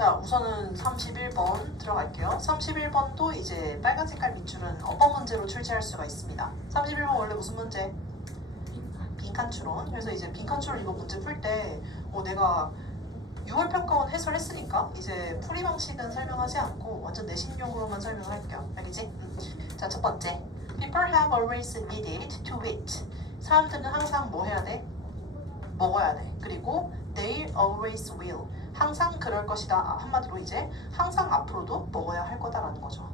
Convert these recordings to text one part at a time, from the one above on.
자, 우선은 31번 들어갈게요. 31번도 이제 빨간 색깔 밑줄은 어법 문제로 출제할 수가 있습니다. 31번 원래 무슨 문제? 빈칸 추론. 그래서 이제 빈칸 추론 이거 문제 풀 때 내가 6월 평가원 해설했으니까 이제 풀이 방식은 설명하지 않고 완전 내신용으로만 설명을 할게요. 알겠지? 자, 첫 번째. People have always needed to eat. 사람들은 항상 뭐 해야 돼? 먹어야 돼. 그리고 they always will. 항상 그럴 것이다. 한마디로 이제 항상 앞으로도 먹어야 할 거다라는 거죠.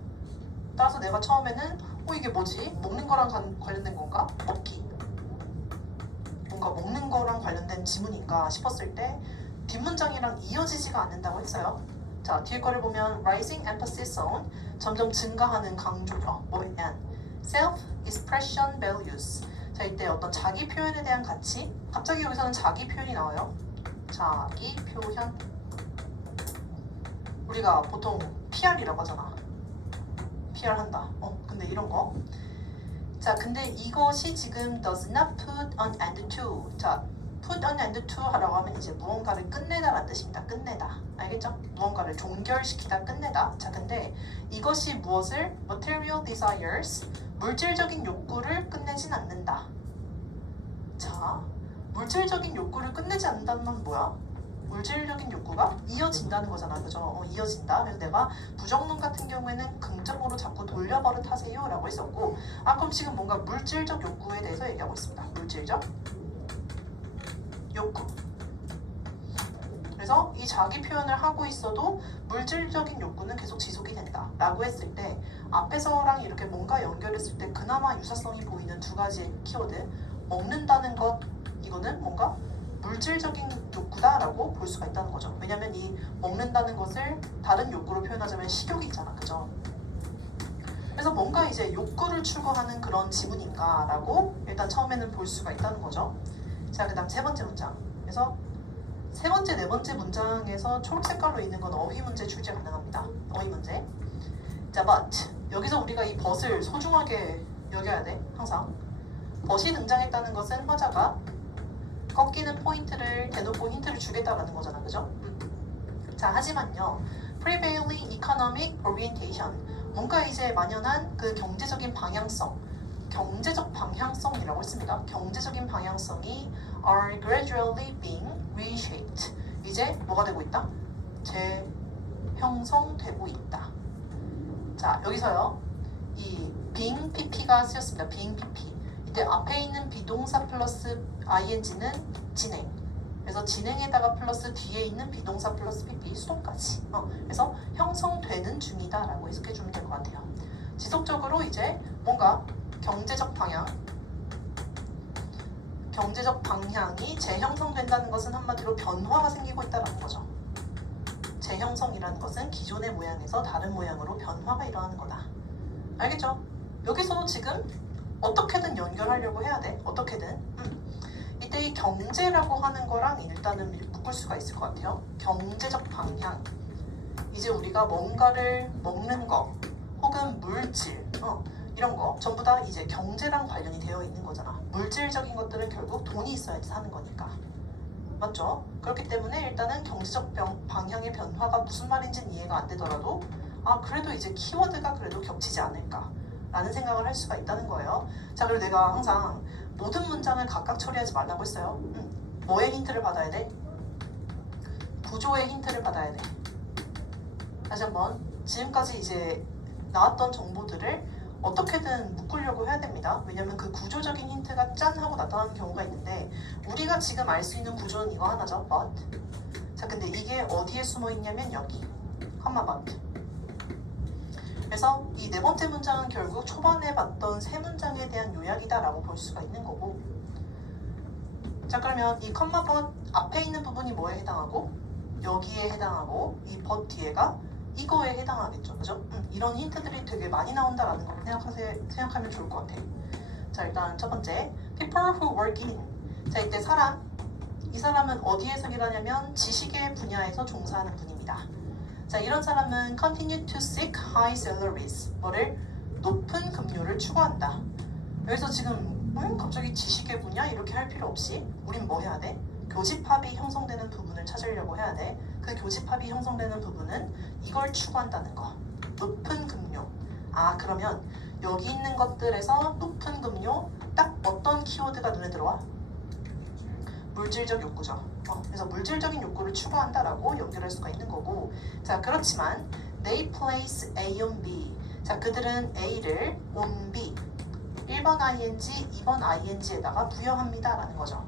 따라서 내가 처음에는 이게 뭐지? 먹는 거랑 관련된 건가? 먹기. 뭔가 먹는 거랑 관련된 지문인가 싶었을 때 뒷문장이랑 이어지지가 않는다고 했어요. 자, 뒤에 거를 보면 rising emphasis on 점점 증가하는 강조죠. and self-expression values. 자, 이때 어떤 자기 표현에 대한 가치. 갑자기 여기서는 자기 표현이 나와요. 자기 표현. 우리가 보통 PR이라고 하잖아. PR 한다. 근데 이런 거. 자, 근데 이것이 지금 does not put an end to. 자, put an end to 하라고 하면 이제 무언가를 끝내다라는 뜻입니다. 끝내다. 알겠죠? 무언가를 종결시키다, 끝내다. 자, 근데 이것이 무엇을 material desires, 물질적인 욕구를 끝내진 않는다. 자, 물질적인 욕구를 끝내지 않는다는 건 뭐야? 물질적인 욕구가 이어진다는 거잖아. 그죠? 이어진다. 그래서 내가 부정문 같은 경우에는 긍정으로 자꾸 돌려버릇 하세요 라고 했었고, 그럼 지금 뭔가 물질적 욕구에 대해서 얘기하고 있습니다. 물질적 욕구. 그래서 이 자기 표현을 하고 있어도 물질적인 욕구는 계속 지속이 된다 라고 했을 때 앞에서랑 이렇게 뭔가 연결했을 때 그나마 유사성이 보이는 두 가지의 키워드, 먹는다는 것, 이거는 뭔가 물질적인 욕구다라고 볼 수가 있다는 거죠. 왜냐면 이 먹는다는 것을 다른 욕구로 표현하자면 식욕이 있잖아. 그죠? 그래서 뭔가 이제 욕구를 추구하는 그런 지문인가라고 일단 처음에는 볼 수가 있다는 거죠. 자, 그 다음 세 번째 문장. 그래서 세 번째, 네 번째 문장에서 초록색깔로 있는 건 어휘 문제 출제 가능합니다. 어휘 문제. 자, but 여기서 우리가 이 but을 소중하게 여겨야 돼. 항상. but이 등장했다는 것은 화자가 꺾이는 포인트를 대놓고 힌트를 주겠다라는 거잖아. 그죠? 자, 하지만요. prevailing economic orientation. 뭔가 이제 만연한 그 경제적인 방향성. 경제적 방향성이라고 했습니다. 경제적인 방향성이 are gradually being reshaped. 이제 뭐가 되고 있다? 재형성되고 있다. 자, 여기서요. 이 being pp가 쓰였습니다. being pp. 이때 앞에 있는 비동사 플러스 ing는 진행. 그래서 진행에다가 플러스 뒤에 있는 비동사 플러스 pp 수동까지. 그래서 형성되는 중이다 라고 해석해주면 될 것 같아요. 지속적으로 이제 뭔가 경제적 방향이 재형성된다는 것은 한마디로 변화가 생기고 있다는 거죠. 재형성이라는 것은 기존의 모양에서 다른 모양으로 변화가 일어나는 거다. 알겠죠? 여기서 지금 어떻게든 연결하려고 해야 돼. 어떻게든. 이때 이 경제라고 하는 거랑 일단은 묶을 수가 있을 것 같아요. 경제적 방향. 이제 우리가 뭔가를 먹는 거 혹은 물질 이런 거 전부 다 이제 경제랑 관련이 되어 있는 거잖아. 물질적인 것들은 결국 돈이 있어야지 사는 거니까. 맞죠? 그렇기 때문에 일단은 경제적 방향의 변화가 무슨 말인지는 이해가 안 되더라도 그래도 이제 키워드가 그래도 겹치지 않을까 라는 생각을 할 수가 있다는 거예요. 자, 그리고 내가 항상 모든 문장을 각각 처리하지 말라고 했어요. 뭐의 힌트를 받아야 돼? 구조의 힌트를 받아야 돼. 다시 한번 지금까지 이제 나왔던 정보들을 어떻게든 묶으려고 해야 됩니다. 왜냐면 그 구조적인 힌트가 짠 하고 나타나는 경우가 있는데 우리가 지금 알 수 있는 구조는 이거 하나죠. but. 자, 근데 이게 어디에 숨어 있냐면 여기. but. 그래서 이 네 번째 문장은 결국 초반에 봤던 세 문장에 대한 요약이다라고 볼 수가 있는 거고. 자, 그러면 이 but 앞에 있는 부분이 뭐에 해당하고 여기에 해당하고 이 but 뒤에가 이거에 해당하겠죠. 그죠? 이런 힌트들이 되게 많이 나온다라는 걸 생각하면 좋을 것 같아요. 자, 일단 첫 번째 people who work in. 자, 이때 사람. 이 사람은 어디에서 일하냐면 지식의 분야에서 종사하는 분입니다. 자, 이런 사람은 continue to seek high salaries. 뭐를? 높은 급료를 추구한다. 여기서 지금 갑자기 지식의 분야 이렇게 할 필요 없이 우린 뭐 해야 돼? 교집합이 형성되는 부분을 찾으려고 해야 돼. 그 교집합이 형성되는 부분은 이걸 추구한다는 거. 높은 급료. 아, 그러면 여기 있는 것들에서 높은 급료 딱 어떤 키워드가 눈에 들어와? 물질적 욕구죠. 그래서 물질적인 욕구를 추구한다라고 연결할 수가 있는 거고, 자, 그렇지만 they place A on B. 자, 그들은 A를 on B 1번 ing, 2번 ing에다가 부여합니다 라는 거죠.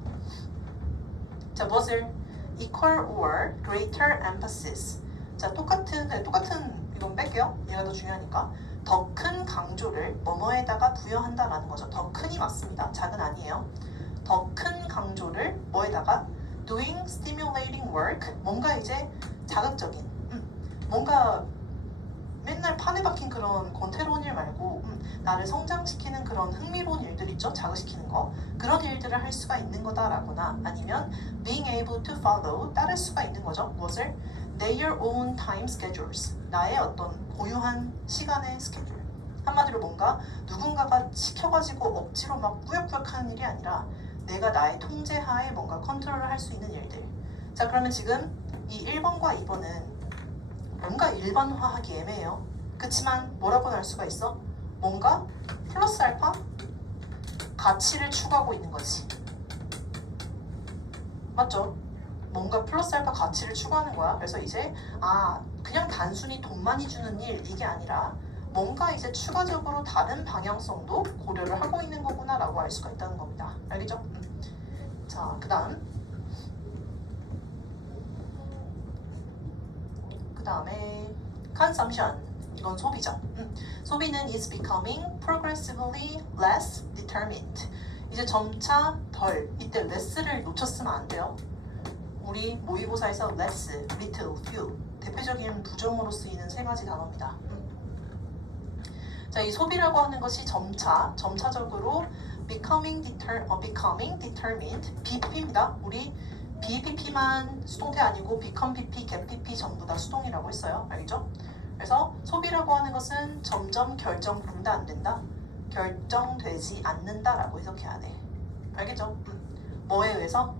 자, 무엇을? equal or greater emphasis. 자, 똑같은 이건 뺄게요. 얘가 더 중요하니까. 더 큰 강조를 뭐뭐에다가 부여한다라는 거죠. 더 큰이 맞습니다. 작은 아니에요. 더 큰 강조를 뭐에다가 doing stimulating work. 뭔가 이제 자극적인, 뭔가 맨날 판에 박힌 그런 권태로운 일 말고 나를 성장시키는 그런 흥미로운 일들 있죠? 자극시키는 거. 그런 일들을 할 수가 있는 거다라거나 아니면 being able to follow, 따를 수가 있는 거죠. 무엇을? their own time schedules. 나의 어떤 고유한 시간의 스케줄. 한마디로 뭔가 누군가가 시켜가지고 억지로 막 꾸역꾸역 하는 일이 아니라 내가 나의 통제하에 뭔가 컨트롤을 할 수 있는 일들. 자, 그러면 지금 이 1번과 2번은 뭔가 일반화하기 애매해요. 그치만 뭐라고 할 수가 있어? 뭔가 플러스 알파 가치를 추구하고 있는 거지. 맞죠? 뭔가 플러스 알파 가치를 추구하는 거야. 그래서 이제 그냥 단순히 돈 많이 주는 일 이게 아니라 뭔가 이제 추가적으로 다른 방향성도 고려를 하고 있는 거구나 라고 알 수가 있다는 겁니다. 알겠죠? 자, 그 다음에 consumption. 이건 소비죠. 소비는 is becoming progressively less determined. 이제 점차 덜, 이때 less를 놓쳤으면 안 돼요. 우리 모의고사에서 less, little, few 대표적인 부정어로 쓰이는 세 가지 단어입니다. 자, 이 소비라고 하는 것이 점차적으로 becoming determined, BPP입니다. 우리 BPP만 수동태 아니고 become PP, get PP 전부 다 수동이라고 했어요. 알겠죠? 그래서 소비라고 하는 것은 점점 결정된다, 안 된다? 결정되지 않는다라고 해석해야 돼. 알겠죠? 뭐에 의해서?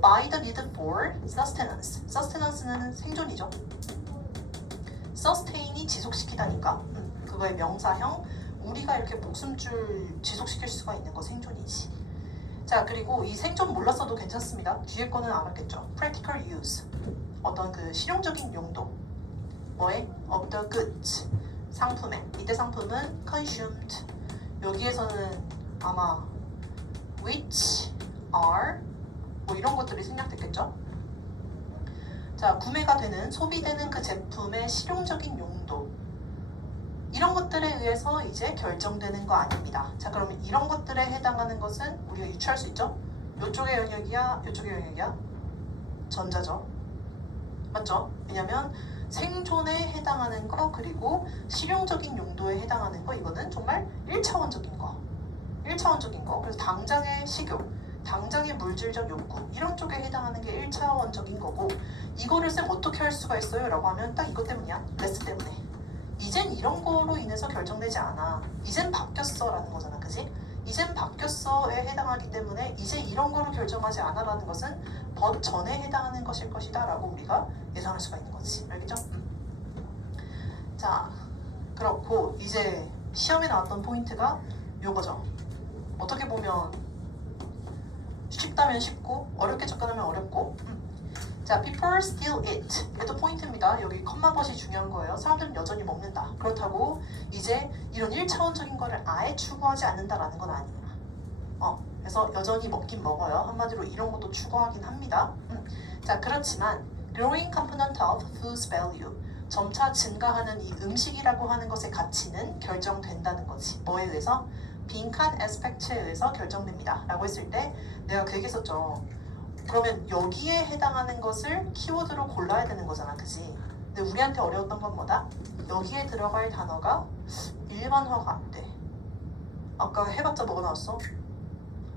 By the need for sustenance. sustenance는 생존이죠. sustain이 지속시키다니까. 그거의 명사형. 우리가 이렇게 목숨줄 지속시킬 수가 있는 거 생존이지. 자, 그리고 이 생존 몰랐어도 괜찮습니다. 뒤에 거는 알았겠죠. practical use. 어떤 그 실용적인 용도. 뭐에? of the goods. 상품에. 이때 상품은 consumed. 여기에서는 아마 which are 뭐 이런 것들이 생략됐겠죠. 자, 구매가 되는, 소비되는 그 제품의 실용적인 용도. 이런 것들에 의해서 이제 결정되는 거 아닙니다. 자, 그럼 이런 것들에 해당하는 것은 우리가 유추할 수 있죠? 이쪽의 영역이야, 이쪽의 영역이야? 전자죠. 맞죠? 왜냐면 생존에 해당하는 거 그리고 실용적인 용도에 해당하는 거 이거는 정말 1차원적인 거. 1차원적인 거. 그래서 당장의 식욕, 당장의 물질적 욕구 이런 쪽에 해당하는 게 1차원적인 거고 이거를 쌤 어떻게 할 수가 있어요? 라고 하면 딱 이것 때문이야. 레스 때문에. 이젠 이런 거로 인해서 결정되지 않아. 이젠 바뀌었어 라는 거잖아. 그지? 이젠 바뀌었어에 해당하기 때문에 이제 이런 거로 결정하지 않아 라는 것은 법 전에 해당하는 것일 것이다 라고 우리가 예상할 수가 있는 거지. 알겠죠? 자, 그렇고 이제 시험에 나왔던 포인트가 요거죠. 어떻게 보면 쉽다면 쉽고 어렵게 접근하면 어렵고 자, people still eat. 이것도 포인트입니다. 여기 컴마벗이 중요한 거예요. 사람들은 여전히 먹는다. 그렇다고 이제 이런 1차원적인 거를 아예 추구하지 않는다라는 건 아니야. 그래서 여전히 먹긴 먹어요. 한마디로 이런 것도 추구하긴 합니다. 자, 그렇지만 growing component of food's value. 점차 증가하는 이 음식이라고 하는 것의 가치는 결정된다는 거지. 뭐에 의해서? 빈칸 에스펙트에 의해서 결정됩니다. 라고 했을 때 내가 그 얘기 했었죠. 그러면 여기에 해당하는 것을 키워드로 골라야 되는 거잖아. 그지? 근데 우리한테 어려웠던 건 뭐다? 여기에 들어갈 단어가 일반화가 안 돼. 아까 해봤자 뭐가 나왔어?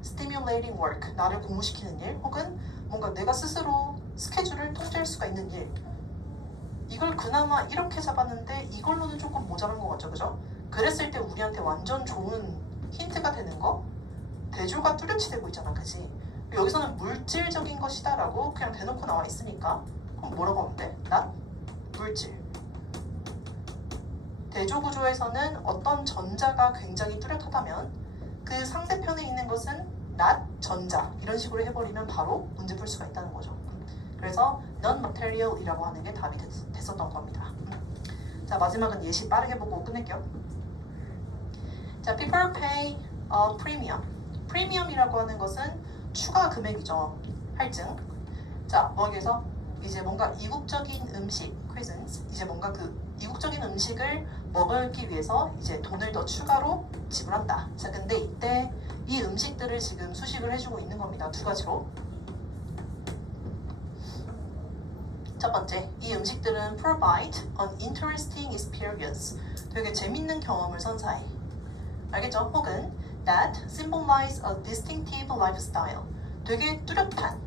stimulating work. 나를 공부시키는 일 혹은 뭔가 내가 스스로 스케줄을 통제할 수가 있는 일. 이걸 그나마 이렇게 잡았는데 이걸로는 조금 모자란 것 같죠. 그죠? 그랬을 때 우리한테 완전 좋은 힌트가 되는 거? 대조가 뚜렷이 되고 있잖아. 그지? 여기서는 물질적인 것이다 라고 그냥 대놓고 나와 있으니까 그럼 뭐라고 하면 돼? not 물질. 대조구조에서는 어떤 전자가 굉장히 뚜렷하다면 그 상대편에 있는 것은 not 전자 이런 식으로 해버리면 바로 문제 풀 수가 있다는 거죠. 그래서 non-material이라고 하는 게 답이 됐었던 겁니다. 자, 마지막은 예시 빠르게 보고 끝낼게요. 자, people pay a premium. 프리미엄이라고 하는 것은 추가 금액이죠. 할증. 자, 뭐기에서 이제 뭔가 이국적인 음식, cuisines, 이제 뭔가 그 이국적인 음식을 먹기 위해서 이제 돈을 더 추가로 지불한다. 자, 근데 이때 이 음식들을 지금 수식을 해주고 있는 겁니다. 두 가지로. 첫 번째, 이 음식들은 provide an interesting experience. 되게 재밌는 경험을 선사해. 알겠죠? 혹은 that symbolize a distinctive lifestyle. 되게 뚜렷한,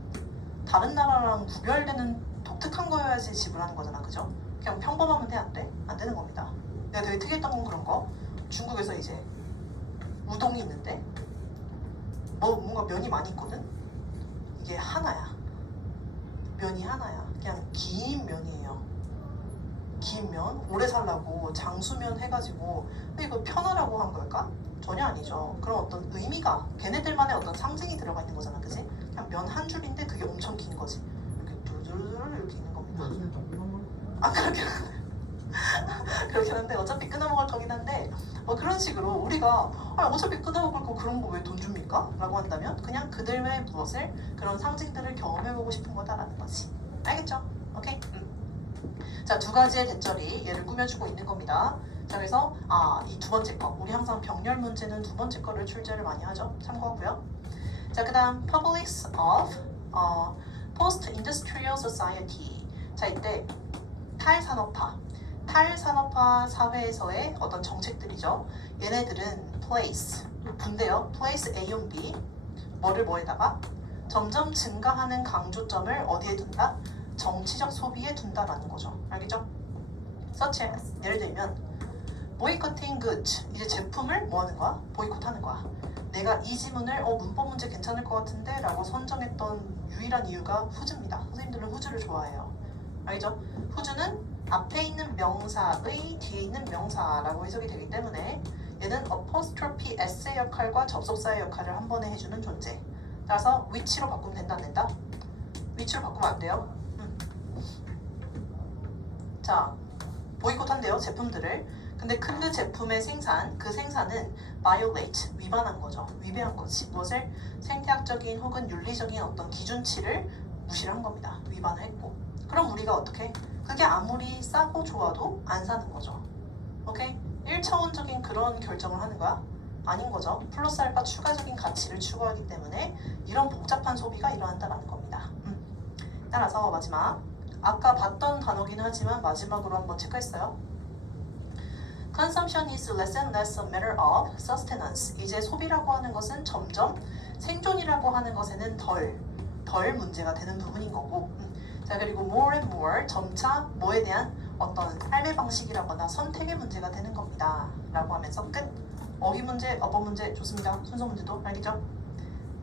다른 나라랑 구별되는 독특한 거여야지 지불하는 거잖아, 그죠? 그냥 평범하면 돼, 안 돼? 안 되는 겁니다. 내가 되게 특이했던 건 그런 거. 중국에서 이제 우동이 있는데 뭔가 면이 많이 있거든? 이게 하나야. 면이 하나야. 그냥 긴 면이에요. 긴 면, 오래 살라고 장수면 해가지고. 근데 이거 편하라고 한 걸까? 전혀 아니죠. 그런 어떤 의미가, 걔네들만의 어떤 상징이 들어가 있는 거잖아, 그지? 그냥 면 한 줄인데 그게 엄청 긴 거지. 이렇게 두루두루 이렇게 있는 겁니다. 아, 그렇긴 한데. 그렇긴 한데 어차피 끊어먹을 거긴 한데 그런 식으로 우리가 어차피 끊어먹을 거 그런 거 왜 돈 줍니까? 라고 한다면 그냥 그들의 무엇을 그런 상징들을 경험해보고 싶은 거다라는 거지. 알겠죠? 오케이? 자, 두 가지의 대절이 얘를 꾸며주고 있는 겁니다. 자, 그래서 이 두 번째 거, 우리 항상 병렬 문제는 두 번째 거를 출제를 많이 하죠. 참고하고요. 자, 그 다음 Publics of Post-Industrial Society. 자, 이때 탈산업화 사회에서의 어떤 정책들이죠. 얘네들은 place, 분대요. place A용 B, 뭐에다가 점점 증가하는 강조점을 어디에 둔다? 정치적 소비에 둔다라는 거죠. 알겠죠? such as, 예를 들면 boycotting goods, 이제 제품을 뭐 하는 거야? 보이콧하는 거야. 내가 이 지문을 문법 문제 괜찮을 것 같은데 라고 선정했던 유일한 이유가 후즈입니다. 선생님들은 후즈를 좋아해요. 알겠죠? 후즈는 앞에 있는 명사의 뒤에 있는 명사라고 해석이 되기 때문에 얘는 apostrophe s의 역할과 접속사의 역할을 한 번에 해주는 존재. 따라서 which로 바꾸면 된다 안 된다? which로 바꾸면 안 돼요. 자, 보이콧한대요, 제품들을. 근데 그 제품의 생산, 그 생산은 violate, 위반한 거죠. 위배한 거지. 무엇을? 생태학적인 혹은 윤리적인 어떤 기준치를 무시를 한 겁니다. 위반을 했고. 그럼 우리가 어떻게? 그게 아무리 싸고 좋아도 안 사는 거죠. 오케이? 1차원적인 그런 결정을 하는 거야? 아닌 거죠. 플러스 알파 추가적인 가치를 추구하기 때문에 이런 복잡한 소비가 일어난다는 겁니다. 따라서 마지막, 아까 봤던 단어긴 하지만 마지막으로 한번 체크했어요. Consumption is less and less a matter of sustenance. 이제 소비라고 하는 것은 점점 생존이라고 하는 것에는 덜 문제가 되는 부분인 거고. 자, 그리고 more and more, 점차 뭐에 대한 어떤 삶의 방식이라거나 선택의 문제가 되는 겁니다. 라고 하면서 끝. 어휘 문제, 어법 문제 좋습니다. 순서 문제도 알겠죠?